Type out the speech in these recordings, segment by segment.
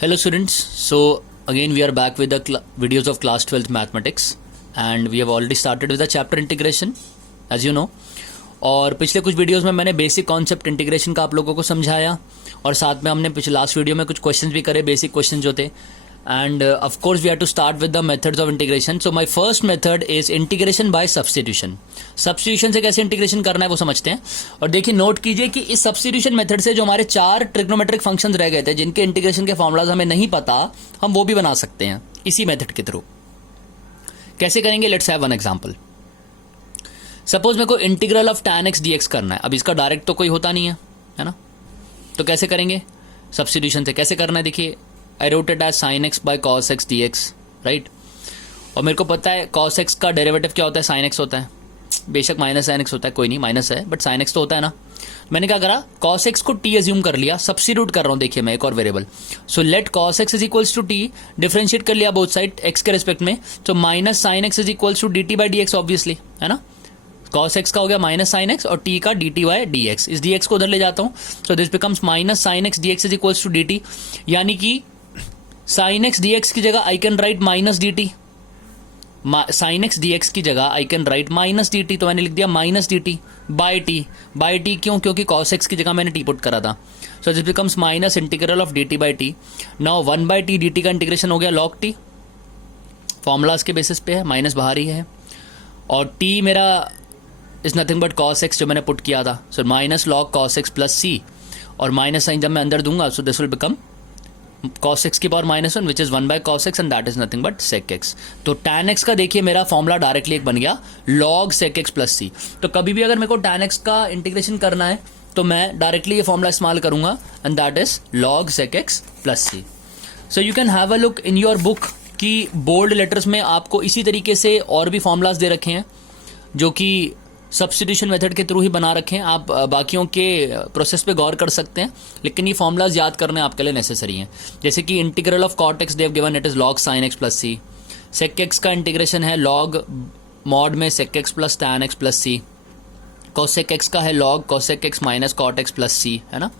Hello students, so again we are back with the videos of class 12th mathematics and we have already started with the chapter integration as you know. और पिछले कुछ videos में मैंने basic concept integration का आप लोगों को समझाया और साथ में हमने पिछले लास्ट वीडियो में कुछ क्वेश्चंस भी करे, बेसिक क्वेश्चन जो थे. And of course we have to start with the methods of integration. So my first method is integration by substitution. Substitution से कैसे इंटीग्रेशन करना है वो समझते हैं. और देखिए नोट कीजिए कि इस सब्स्टिट्यूशन मेथड से जो हमारे 4 ट्रिग्नोमेट्रिक फंक्शंस रह गए थे जिनके इंटीग्रेशन के फॉर्मुलाज हमें नहीं पता, हम वो भी बना सकते हैं इसी मेथड के थ्रू. कैसे करेंगे? Let's have one example. Suppose मेरे को integral of tan x dx करना है. अब इसका डायरेक्ट तो कोई होता नहीं है ना, तो कैसे करेंगे? सब्स्टिट्यूशन से. कैसे करना है? देखिए I wrote it as sin x by cos x dx, right. और मेरे को पता है cos x का डेरिवेटिव क्या होता है? sin x होता है. बेशक माइनस sin x होता है, कोई नहीं, माइनस है बट sin x तो होता है ना. मैंने क्या करा? cos x को t एज्यूम कर लिया, सब्स्टिट्यूट कर रहा हूं. देखिए मैं एक और variable, so let cos x is equals to t, differentiate कर लिया बोथ साइड x के रिस्पेक्ट में, तो minus sin x is equals to dt by dx obviously, है ना. cos x का हो गया माइनस sin x और t का dt बाई dx. इस dx को उधर ले जाता हूं, so this becomes minus sin x dx is equals to dt. यानी कि sin x dx की जगह I can write minus dt. sin x dx की जगह I can write minus dt, तो मैंने लिख दिया माइनस dt बाई t. क्यों? क्योंकि cos x की जगह मैंने t पुट करा था. सो this becomes minus integral of dt by t. Now 1 by T dt का इंटीग्रेशन हो गया log t. फॉर्मूलाज के बेसिस पे है, माइनस बाहर ही है. और t मेरा is nothing but cos x जो मैंने पुट किया था. So minus log cos x plus c, और माइनस साइन जब मैं अंदर दूंगा so this will become cos x की power minus 1 which is 1 by cos x and that is nothing but sec x. तो tan x का देखिए मेरा फॉर्मूला डायरेक्टली एक बन गया log sec x plus c. तो कभी भी अगर मेरे को tan x का इंटीग्रेशन करना है तो मैं डायरेक्टली ये फॉर्मूला इस्तेमाल करूंगा and that is log sec x plus c. So you can have a look in your book कि बोल्ड लेटर्स में आपको इसी तरीके से और भी फॉर्मूलाज दे रखे हैं जो कि सब्स्टिट्यूशन मेथड के थ्रू ही बना रखे हैं. आप बाकियों के प्रोसेस पे गौर कर सकते हैं, लेकिन ये फॉर्मूलाज याद करने आपके लिए नेसेसरी हैं. जैसे कि इंटीग्रल ऑफ cot x देव given it is log sin x plus c. sec x का इंटीग्रेशन है log मॉड में sec x plus tan x plus c. cosec x का है log cosec x minus cot x plus c, है ना.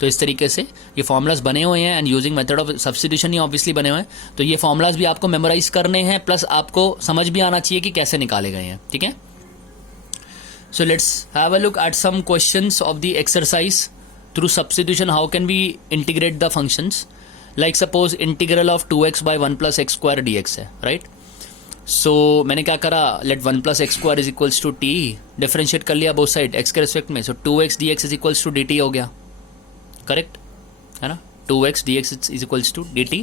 तो इस तरीके से ये फॉर्मूलाज बने हुए हैं and using method of substitution he obviously बने हुए हैं. तो ये फॉर्मूलाज भी आपको मेमोराइज करने हैं, प्लस आपको समझ भी आना चाहिए कि कैसे निकाले गए हैं. ठीक है. So let's have a look at some questions of the exercise. Through substitution, how can we integrate the functions? Like suppose integral of 2x by 1 plus x square dx है, right? So मैंने क्या करा? Let 1 plus x square is equals to t. Differentiate कर लिया both side x के respect में. So 2x dx is equals to dt हो गया. Correct? है ना? 2x dx is equals to dt.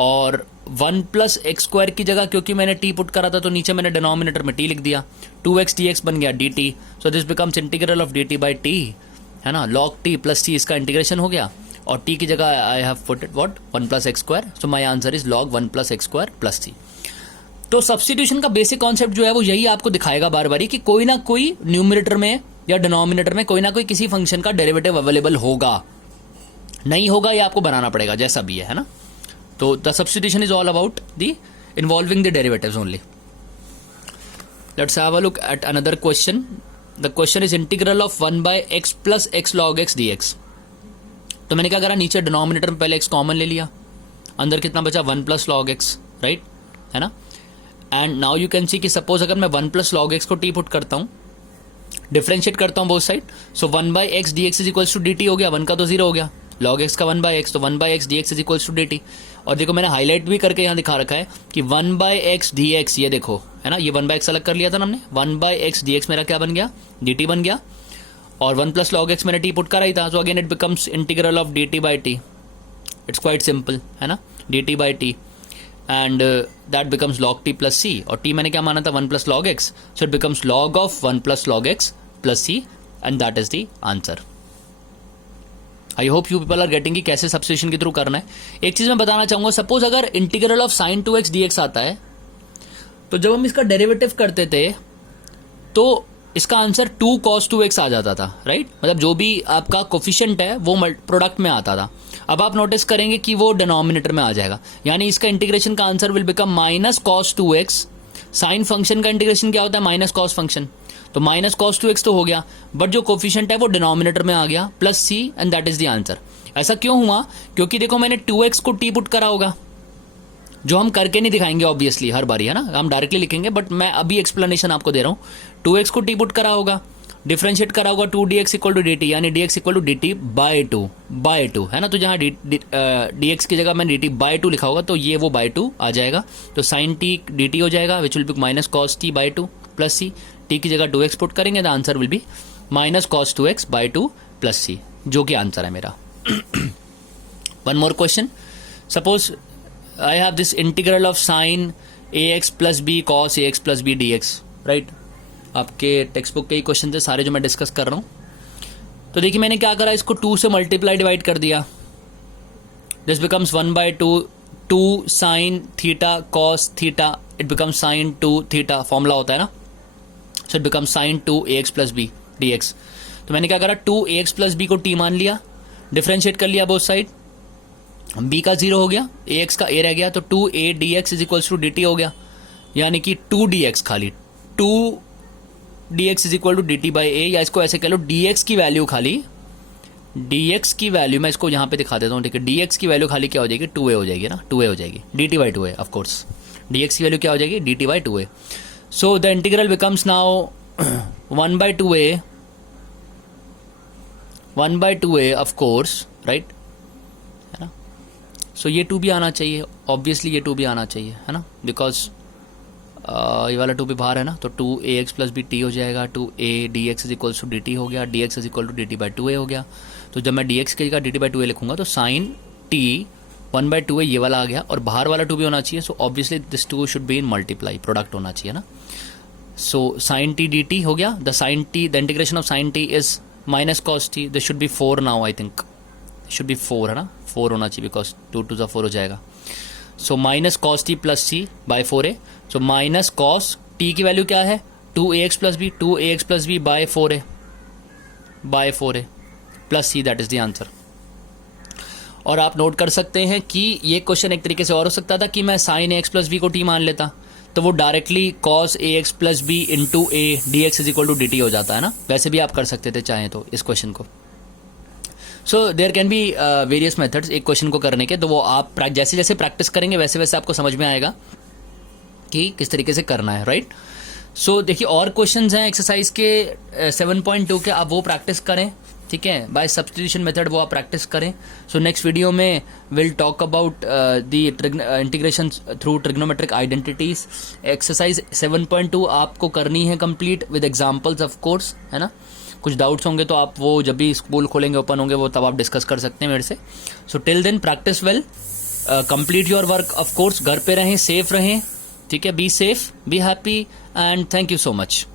और 1 प्लस एक्स स्क्वायर की जगह क्योंकि मैंने t पुट करा था तो नीचे मैंने डिनोमिनेटर में t लिख दिया. 2x dx बन गया dt. So this becomes integral of dt by t, है ना. log t प्लस t इसका इंटीग्रेशन हो गया और t की जगह I have put it what 1 plus x square. So my answer is log 1 plus x square plus t. तो substitution का बेसिक कॉन्सेप्ट जो है वो यही आपको दिखाएगा बार बारी कि कोई ना कोई न्यूमरेटर में या डिनोमिनेटर में कोई ना कोई किसी फंक्शन का डेरिवेटिव अवेलेबल होगा. नहीं होगा ये आपको बनाना पड़ेगा जैसा भी है ना. So the substitution is all about the involving the derivatives only. Let's have a look at another question. The question is integral of 1 by x plus x log x dx. तो मैंने क्या करा? नीचे डिनोमिनेटर में पहले x common ले लिया, अंदर कितना बचा? 1 प्लस लॉग x, राइट, है ना. And now you can see कि सपोज अगर मैं 1 प्लस लॉग x को t पुट करता हूँ, डिफरेंशिएट करता हूँ both side, so 1 by x d x is equals to dt हो गया. 1 का तो 0 हो गया, log x का 1 बाई एक्स, तो 1 by x d x is equals to dt. और देखो मैंने हाईलाइट भी करके यहाँ दिखा रखा है कि 1 बाई एक्स डी एक्स, ये देखो है ना, ये 1 बाई एक्स अलग कर लिया था ना हमने. 1 बाई एक्स डी एक्स मेरा क्या बन गया? dt बन गया. और 1 प्लस लॉग एक्स मैंने t पुट करा ही था, so again it becomes integral of dt by t. It's quite simple, है ना, dt by t and that becomes log t plus c. और t मैंने क्या माना था? 1 plus log x, so it becomes log of 1 plus log x plus c and that is the answer. I hope you people are getting कि कैसे substitution के through करना है. एक चीज मैं बताना चाहूंगा, सपोज अगर integral of sin 2x dx आता है तो जब हम इसका डेरिवेटिव करते थे तो इसका आंसर 2 cos 2x आ जाता था, राइट. मतलब जो भी आपका कोफिशिएंट है वो प्रोडक्ट में आता था. अब आप नोटिस करेंगे कि वो डिनोमिनेटर में आ जाएगा, यानी इसका इंटीग्रेशन का answer will become minus cos 2x. Sine function का इंटीग्रेशन क्या होता है? Minus cos function. तो माइनस cos 2x तो हो गया, बट जो कोफिशिएंट है वो डिनोमिनेटर में आ गया plus c and that is the answer. ऐसा क्यों हुआ? क्योंकि देखो मैंने 2x को t पुट करा होगा, जो हम करके नहीं दिखाएंगे ऑब्वियसली हर बारी, है ना, हम डायरेक्टली लिखेंगे, बट मैं अभी एक्सप्लेनेशन आपको दे रहा हूं। 2x को t पुट करा होगा, डिफरेंशिएट करा होगा 2dx इक्वल टू dt, यानी dx equal to dt by two, है ना। तो जहां dx की जगह मैंने dt बाय 2 लिखा होगा, तो ये वो बाय 2 आ जाएगा, तो sin t dt हो जाएगा, which will be minus cos t by 2 plus C. t की जगह 2x पुट करेंगे, the answer will be minus cos 2x by 2 plus C, जो कि आंसर है मेरा। One more question, suppose I have this integral of sin ax plus b cos ax plus b dx, right. आपके text book के ही question थे सारे जो मैं डिस्कस कर रहा हूं। तो देखिए मैंने क्या करा, इसको 2 से मल्टीप्लाई डिवाइड कर दिया, this becomes 1/2 2 sin theta cos theta, it becomes sin 2 theta, formula होता है ना, सो it becomes sin 2 ax plus b dx। तो मैंने क्या करा, 2 ax plus b को t मान लिया, डिफरेंशिएट कर लिया बोथ साइड, b का 0 हो गया, ax का a रह गया, तो 2a dx is equals to dt हो गया, यानी कि 2 dx खाली 2 dx is equal to dt by a, या इसको ऐसे कह लो dx की वैल्यू खाली, dx की वैल्यू मैं इसको यहां पे दिखा देता हूं, ठीक है। dx की वैल्यू खाली क्या हो जाएगी, 2a हो जाएगी ना, 2a हो जाएगी, dt by 2a of course, dx की वैल्यू क्या हो जाएगी, dt by 2a। So the integral becomes now 1/2a of course, right, है ना। सो ये 2 भी आना चाहिए, ऑब्वियसली ये 2 भी आना चाहिए, है ना, बिकॉज ये वाला 2 भी बाहर है ना, तो 2ax प्लस बी टी हो जाएगा, 2a dx is equals to dt हो गया, dx is equal to dt by 2a हो गया। तो जब मैं dx की जगह dt बाई 2a लिखूंगा तो sin t 1/2a ये वाला आ गया, और बाहर वाला 2 भी होना चाहिए, so obviously this 2 should be in multiply, product होना चाहिए ना। सो sin t dt हो गया, the sin t, the integration of sin t is minus cos t, this should be 4 now, I think should be 4, है ना, 4 होना चाहिए, because 2 2 4 हो जाएगा। So minus cos T plus C by 4a, so minus cos T की value क्या है, 2ax plus B, 2ax plus B by 4a plus C, that is the answer. और आप नोट कर सकते हैं कि ये क्वेश्चन एक तरीके से और हो सकता था कि मैं साइन ax प्लस बी को टी मान लेता, तो वो directly cos ax plus b into a dx is equal to dt हो जाता है ना, वैसे भी आप कर सकते थे चाहें तो इस क्वेश्चन को। So there can be various methods एक क्वेश्चन को करने के, तो वो आप जैसे जैसे प्रैक्टिस करेंगे वैसे वैसे आपको समझ में आएगा कि किस तरीके से करना है, राइट। सो देखिए और क्वेश्चंस हैं एक्सरसाइज के 7.2 के, आप वो प्रैक्टिस करें, ठीक है, बाय सब्स्टिट्यूशन मेथड वो आप प्रैक्टिस करें। सो नेक्स्ट वीडियो में will talk about the integration through trigonometric identities. Exercise 7.2 आपको करनी है complete with examples of course, है ना। कुछ डाउट्स होंगे तो आप वो जब भी स्कूल खोलेंगे, ओपन होंगे, वो तब आप डिस्कस कर सकते हैं मेरे से। So till then practice well, complete your work, of course घर पे रहें, सेफ रहें, ठीक है, be safe, be happy, and thank you so much.